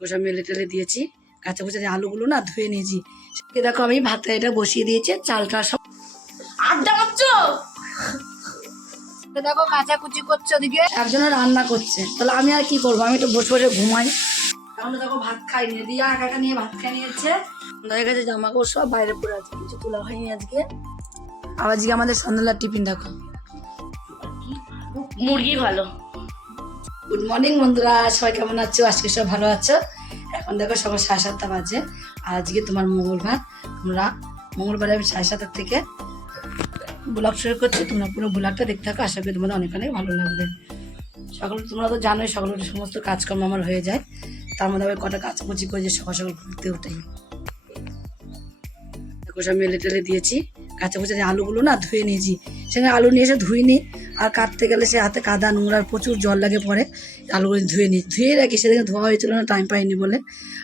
দেখো সব মেলে টেলে দিয়েছি, কাঁচা কুচা আলুগুলো না ধুয়ে নিয়েছি। দেখো আমি ভাতটা এটা বসিয়ে দিয়েছি, চালটা সব আড্ডা মারছ। দেখো কাঁচা কুচি করছে, ওদিকে একজনে রান্না করছে, তাহলে আমি আর কি করবো? আমি তো বসে বসে ঘুমাই। এখন দেখো ভাত খাইনি, দিয়ে একা একা নিয়ে ভাত খাই নিয়েছে। হয়ে গেছে, জামা কাপড় সব বাইরে পড়ে আছে, কিছু তোলা হয়নি আজকে। আবার আজকে আমাদের সন্ধ্যাবেলার টিফিন দেখো মুরগি ভালো। গুড মর্নিং বন্ধুরা, সবাই কেমন আছো? আজকে সব ভালো আছো? এখন দেখো সকাল 7:30 বাজে, আর আজকে তোমার মঙ্গলবার। তোমরা মঙ্গলবারে আমি 7:30 থেকে ব্লগ শুরু করছি, তোমরা পুরো ব্লগটা দেখতে থাকো, আশা করি তোমাদের অনেক অনেক ভালো লাগবে। সকালে তোমরা তো জানোই, সকালে সমস্ত কাজকর্ম আমার হয়ে যায়, তার মধ্যে আবার কটা কাচাকুচি করে যে সকাল সকাল ঘুরতে উঠেই। দেখো সব মেলে টেলে দিয়েছি, কাঁচা কুচা আলুগুলো না ধুয়ে নিয়েছি। সেখানে আলু নিয়ে এসে ধুইনি, আর কাটতে গেলে সে হাতে কাদা নোংরার প্রচুর জল লাগে পরে, আলুগুলো ধুয়ে রাখি। সেদিকে ধোয়া হয়েছিল না, টাইম পাইনি বলে।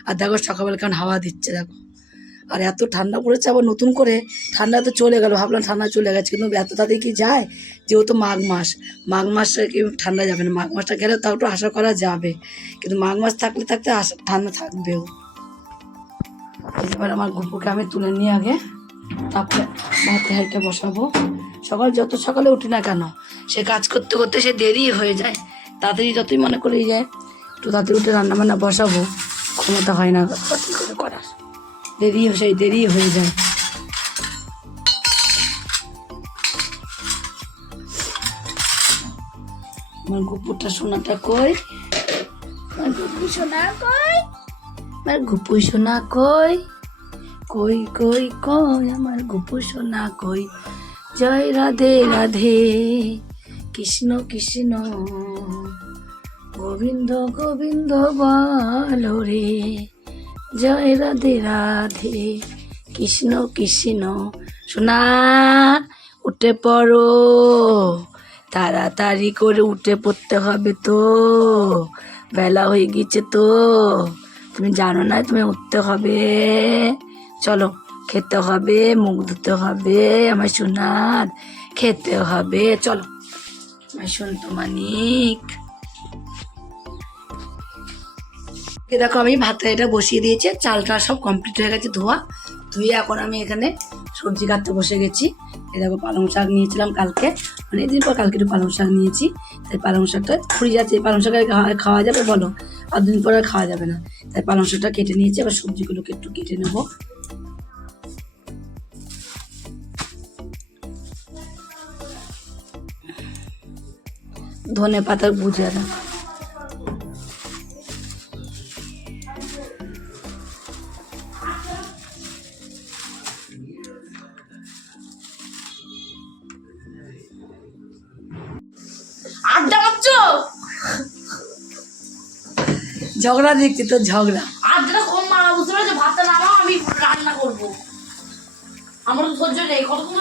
আর দেখো সকালবেলা কেমন হাওয়া দিচ্ছে দেখো, আর এত ঠান্ডা পড়েছে। আবার নতুন করে ঠান্ডা তো চলে গেল, ভাবলাম ঠান্ডা চলে গেছে, কিন্তু এত তাড়াতাড়ি কি যায়? যেহেতু মাঘ মাসে কি ঠান্ডা যাবে না, মাঘ মাসটা গেলে তাও একটু আশা করা যাবে, কিন্তু মাঘ মাস থাকলে ঠান্ডা থাকবেও। এবার আমার গপুকে আমি তুলে নিয়ে আগে তারপরে ভাতের হাঁড়িটা বসাবো। যত সকালে উঠি না কেন, সে কাজ করতে করতে সে দেরি হয়ে যায়। তাড়াতাড়ি যতই মনে করি যায় একটু তাড়াতাড়ি উঠে রান্না বান্না বসাবো, ক্ষমতা হয় না কী করে করার, দেরি হয়ে যায়। আমার গুপুরটা সোনাটা কই? আমার গুপু সোনা কই? আমার গুপু সোনা কই? কই কই কই আমার গুপু সোনা কই? জয় রাধে রাধে, কৃষ্ণ কৃষ্ণ গোবিন্দ গোবিন্দ বলো রে। জয় রাধে রাধে, কৃষ্ণ কৃষ্ণ। সোনা উঠে পড়ো, তাড়াতাড়ি করে উঠে পড়তে হবে তো, বেলা হয়ে গেছে তো। তুমি জানো না তুমি উঠতে হবে? চলো খেতে হবে, মুখ ধুতে হবে, আমার সোনার খেতে হবে, চলো আমার শুনতো মানিক। দেখো আমি ভাতটা এটা বসিয়ে দিয়েছি, চালটা সব কমপ্লিট হয়ে গেছে ধুয়ে এখন আমি এখানে সবজি কাটতে বসে গেছি। এই দেখো পালং শাক নিয়েছিলাম কালকে, অনেকদিন পর কালকে একটু পালং শাক নিয়েছি, তাই পালং শাকটা ফুরিয়ে যাচ্ছে। পালং শাক খাওয়া যাবে বলো? আর দুদিন পরে খাওয়া যাবে না, তাই পালং শাকটা কেটে নিয়েছি। এবার সবজিগুলোকে একটু কেটে নেবো। ধনে পাতার ভুজিয়া দাও। আড্ডা মারছ? ঝগড়া দেখছি তো, ঝগড়া। আড্ডাটা কম মারা, বুঝতে পারছো? ভাতটা নামাও, আমি রান্না করবো। আমার তো সহ্য নেই, কতক্ষণ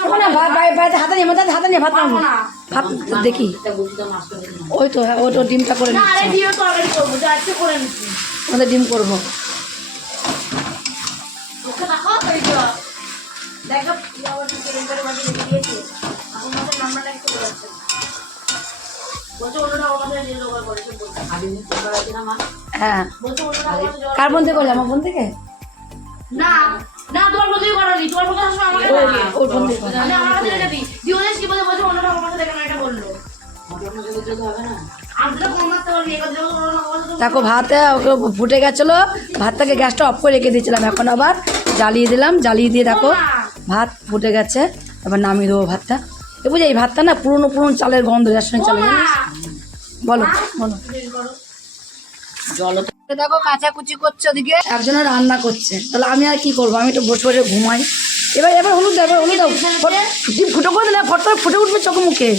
হাতে নিয়ে ভাত পারবো না। ভাত দেখি। ওই তো ওই তো ডিমটা করে না, আরে নিচ্ছি, ডিম তরকারি করবো, যা ইচ্ছে করে নিচ্ছি। আমাদের ডিম করবো। ওকে দেখো, এই যে দেখো কি আবার কি কেলেঙ্কারি বাজি রেখে দিয়েছে। এখন আমাদের নাম্বারটা একটু বলাচ্ছে, বলছে অন্যটা আমাদের নিয়ে জোগাড় করেছে, বলছে আগে মুখ করা আছে না মা। হ্যাঁ, বলছে অন্যটা আমাদের জোগাড়। কার ফোন থেকে করলে? আমার ফোন থেকে? না না, তোমার মধ্যেই করানি, তোমার মধ্যে আসলে আমাকে লাগে। ওর ফোন থেকে আমি আমার কাছে রেখে দিই, দিয়ে ওদের কি বলে বলছে অন্যটা আমার কাছে দেখে না, এটা বললো। আড্ডাটা কম রাখতে পারবি, এবার দেবো অন্য। দেখো ভাতে ওকে ফুটে গেছিলো, ভাতটাকে গ্যাসটা অফ করে রেখে দিয়েছিলাম, এখন আবার জ্বালিয়ে দিলাম। জ্বালিয়ে দিয়ে দেখো ভাত ফুটে গেছে, এবার নামিয়ে দেবো ভাতটা। এ বুঝে এই ভাতটা না পুরনো চালের গন্ধ, রেশনের চালের জানিস? বলো বলো। দেখো কাঁচা কুচি করছে, ওদিকে একজনে রান্না করছে, তাহলে আমি আর কি করবো? আমি তো বসে বসে ঘুমাই। এবার হলুদ দাও, ডিম ফুটো করে দিলে ফটো ফুটে উঠবে চোখে মুখে।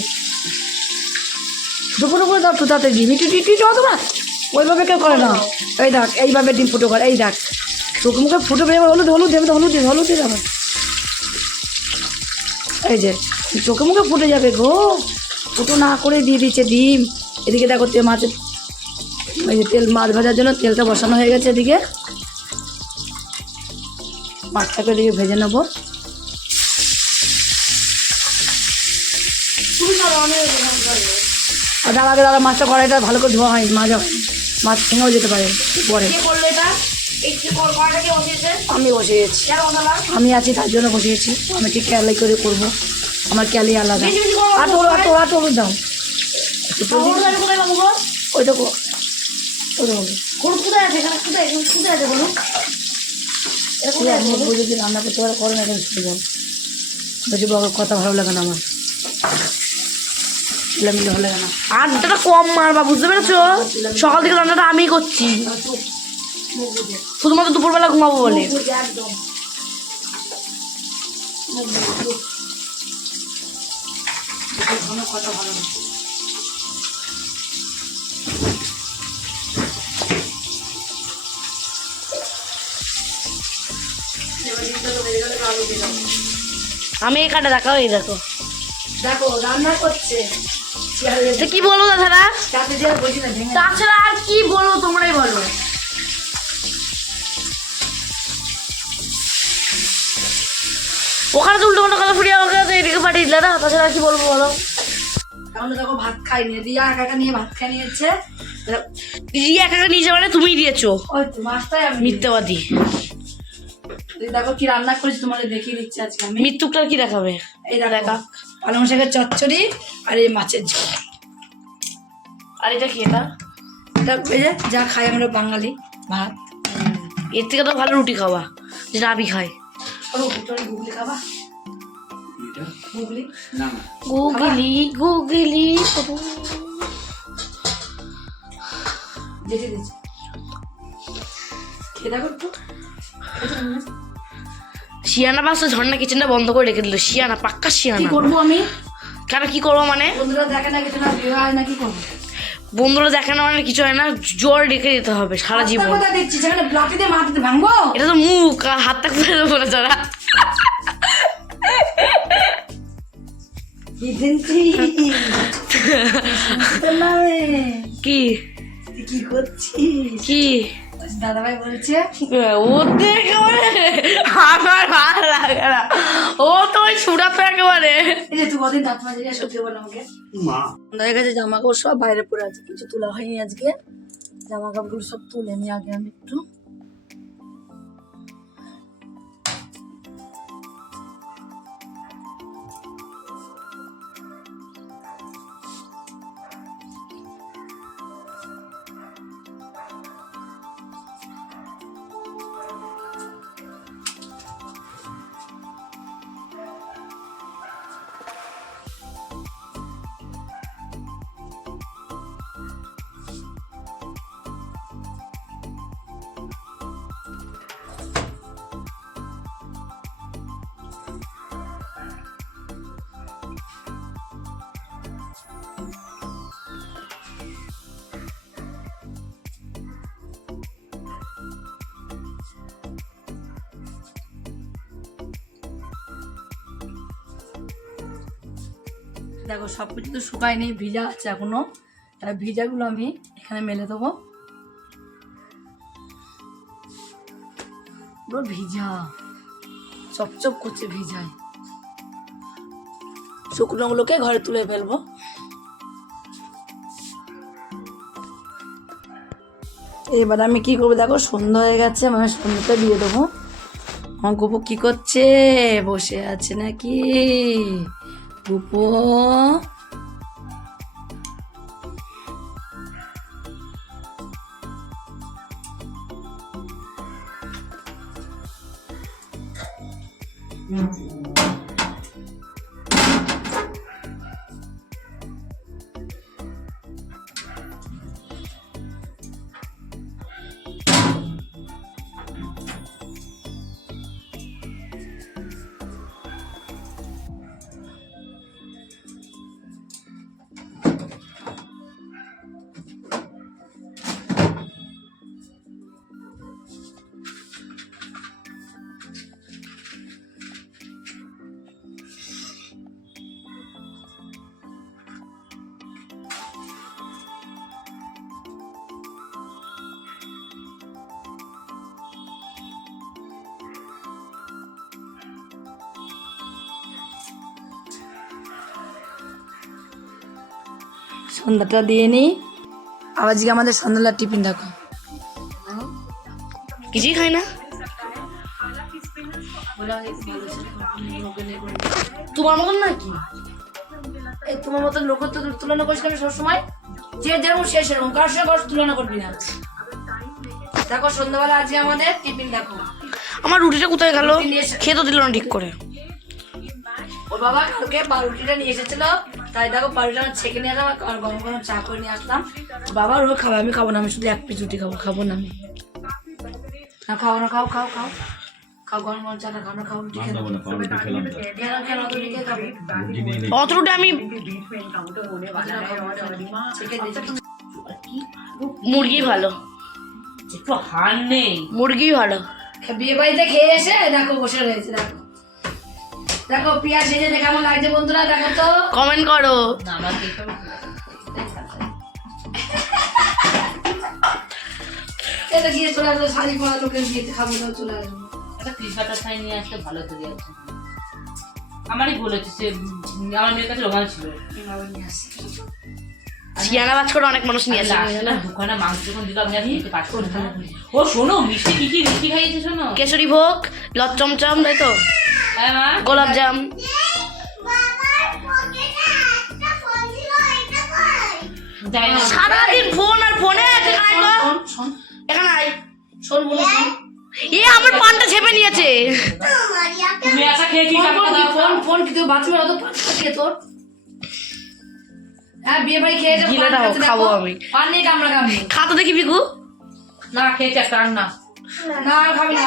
ফুটো করে দাও টুতাতে ডিম টি যাও তোমরা, ওইভাবে কেউ করে না। এই দেখ এইভাবে ডিম ফুটো করে, এই দেখ চোখে মুখে ফুটো বেরোবে। হলুদ দেবে, হলুদ দিয়ে যাবে, এই যে চোখে মুখে ফুটে যাবে গো। ফুটো না করে দিয়ে দিচ্ছে ডিম। এদিকে দেখো মাছের এই যে মাছ ভাজার জন্য তেলটা বসানো হয়ে গেছে, এদিকে মাছটাকে এদিকে ভেজে নেবো। আর তার আগে দাদা মাছটা কড়াইটা ভালো করে ধোয়া হয়নি, মাছ ভেঙেও যেতে পারে পরে। কে করলো এটা? এই যে কড়াটা কে বসিয়েছে? আমি বসিয়েছি, কেন বসালা? আমি আছি তার জন্য বসিয়েছি। আমি ঠিক ক্যালাই করে করবো, আমার ক্যালি আলাদা। বেশি বেশি করো, আর তোর আর তোর দাও হলুদ আমি কোথায় পাবো গো? ওই তো ওই তো হলুদ কোথায় আছে? এখানে কোথায় আছে বলুন? এটা কোথায় আছে বলুন? যদি রান্না করতে পারে করে না, এখন শুনে যাও। বেশি বড় কথা ভালো লাগে না আমার, মিলে ভালো লাগে না। আড্ডাটা কম মারবা, বুঝতে পেরেছো? সকাল থেকে রান্নাটা আমিই করছি, শুধুমাত্র দুপুরবেলা ঘুমাবো বলে। একদম কথা ভালো না। আমি এই কাটা দেখাও, এই দেখো দেখো রান্না করছে, তো কি বলবো দাদারা? চাতে যে বসি না ভেঙে তাছাড়া আর কি বলবো, তোমরাই বলো। ওখানে তো উল্টো পাল্টা কথা ফুরিয়ে আমাকে এদিকে পাঠিয়ে দিলে না, তাছাড়া আর কি বলবো বলো। এখন দেখো ভাত খাইনি, রিয়া একা একা নিয়ে ভাত খাই নিয়েছে। রিয়া একা একা নিজে মানে তুমিই দিয়েছো, ওই তো মাছটাই আমি মিথ্যাবাদী। দেখো কি রান্না করেছি, তোমাদের দেখিয়ে দিচ্ছি আজকে আমি। মৃত্যুকটা কি দেখাবে? এই দেখা পালং শাকের চচ্চড়ি আর এই মাছের ঝোল। আর এটা কি? এটা এটা এই যে যা খাই আমরা বাঙালি ভাত। এর থেকে তো ভালো রুটি খাওয়া, যেটা আমি খাই। গুগলি খাবা? গুগলি গুগলি গুগলি যেতে দিচ্ছি, খেয়ে দেখো একটু। শিয়ানা বাস ঝর্ণা কিচেনটা বন্ধ করে রেখে দিল। শিয়ানা, পাক্কা কি শিয়ানা। করবো আমি? কেন কি করবো মানে? বন্ধুরা দেখে না কিছু না, বিয়ে হয় না, কি করবো? বন্ধুরা দেখে না মানে কিছু হয় না, জোর রেখে দিতে হবে সারা জীবন। কথা দিচ্ছি, সেখানে লাঠি দিয়ে মাটিতে ভাঙবো। এটা তো মুখ আর হাতটা খুলে দেবো না যারা। কি কি করছিস? কি দাদা ভাই বলছে ও তো একেবারে আমার ভালো লাগে না, ও তো ওই সুরা তো একেবারে। এই যে তুই কদিন দাঁত মাঝে সত্যি বল আমাকে। দেখা গেছে জামা কাপড় সব বাইরে পরে আছে, কিছু তোলা হয়নি আজকে। জামা কাপড়গুলো সব তুলে নি আগে আমি একটু। দেখো সব কিছু তো শুকায় নেই, ভিজা আছে এখনো। তাই ভিজাগুলো আমি এখানে মেলে দেবো। পুরো ভিজা, চপচপ করছে ভিজায়। শুকনোগুলোকে ঘরে তুলে ফেলবো। এবার আমি কি করবো, দেখো সন্ধ্যা হয়ে গেছে, আমি সন্ধ্যাটা দিয়ে দেবো। আমার গোপু কি করছে? বসে আছে নাকি গোপু? সন্ধ্যাটা দিয়ে নিই। আবার আজকে আমাদের সন্ধ্যাবেলার টিফিন দেখো, কিছুই খাই না। তোমার মতন না কি, এই তোমার মতন লোক তো তুলনা করিস কেন সবসময়? যে যেরকম সে সেরকম, কারোর সঙ্গে কারোর তুলনা করবি না। দেখো সন্ধ্যাবেলা আজকে আমাদের টিফিন দেখো। আমার রুটিটা কোথায় গেল? খেতে দিল না ঠিক করে। ওর বাবা কালকে পাউরুটিটা নিয়ে এসেছিল, তাই দেখো পাউরুটিটা আমার ছেঁকে নিয়ে আসলাম আর গরম গরম চা করে নিয়ে আসলাম। বাবা ওর খাবে, আমি খাবো না, আমি শুধু এক পিস রুটি খাবো, খাবো না আমি। না খাও না, খাও খাও খাও খাও, গরম গরম চাটা খাও না, খাও রুটি খেয়ে নাও। কেন কেন অত রুটি খেয়ে খাবে? অত রুটি আমি ছেঁকে দিয়েছি। মুরগি ভালো, একটু হার নেই, মুরগি ভালো। বিয়ে বাড়িতে খেয়ে এসে দেখো বসে রয়েছে, দেখো দেখো পিয়া সেজে কেমন লাগছে বন্ধুরা, দেখো তো কমেন্ট করো। এটা গিয়ে চলে আসলো, শাড়ি পরা লোকের বিয়েতে খাবো না, চলে আসবো। একটা কৃষাটা ছাই নিয়ে আসলে ভালো হতো যাচ্ছে। আমারই বলেছে সে আমার মেয়ের কাছে রোগান ছিল। শিয়ানা বাজ করে অনেক মানুষ নিয়ে আসে। দোকানে মাংস যখন দিল আমি আর খেতে পারছি না। ও শোনো, মিষ্টি কি কি মিষ্টি খাইয়েছে শোনো? কেশরী ভোগ, লচ্চমচম, তাই তো, হ্যাঁ মা, গোলাপ জাম। যাই না। সারাদিন ফোন আর ফোনে আছে। এখানে আয়, শোন বলে শোন, এ আমার পানটা ছেপে নিয়েছে। তুমি একা খেয়ে কি কাটতে দাও? ফোন ফোন কি তুই বাথরুমে অত পান খাচ্ছে তোর? হ্যাঁ বিয়ে বাড়ি খেয়ে এসে গিলে পান দাও, খাচ্ছে, খাবো দেখো। আমি। পান নেই কামড়া কামড়ি। খাতো দেখি বিকু। না খেয়েছে একটা আর না। না আর খাবি না।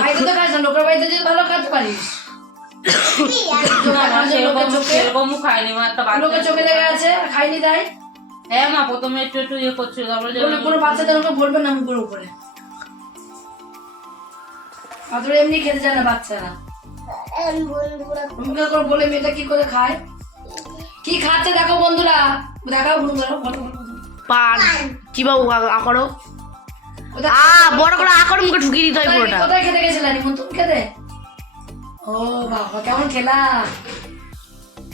বাড়িতে তো খাস না, লোকের বাড়িতে যদি ভালো খাতে পারিস। না, মা, সেরকম সেরকমও খাইনি মা, একটা বাচ্চা লোকের চোখে লেগে আছে, খাইনি তাই। হ্যাঁ মা, প্রথমে একটু একটু ইয়ে করছিল, তারপরে কোনো বাচ্চাদের ওকে বলবে না মুখের উপরে, অথবা এমনি খেতে চায় না বাচ্চারা। মুখে করে বলে মেয়েটা কি করে খায়, কি খাচ্ছে দেখো বন্ধুরা, দেখাও বন্ধুরা, পান কি বাবু আকড়ো, কোথায় বড় করে আকড় মুখে ঢুকিয়ে দিতে হয় পুরোটা। কোথায় খেতে গেছিলে নিমন্ত্রণ খেতে? ও বাবা কেমন খেলা,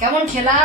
কেমন খেলা।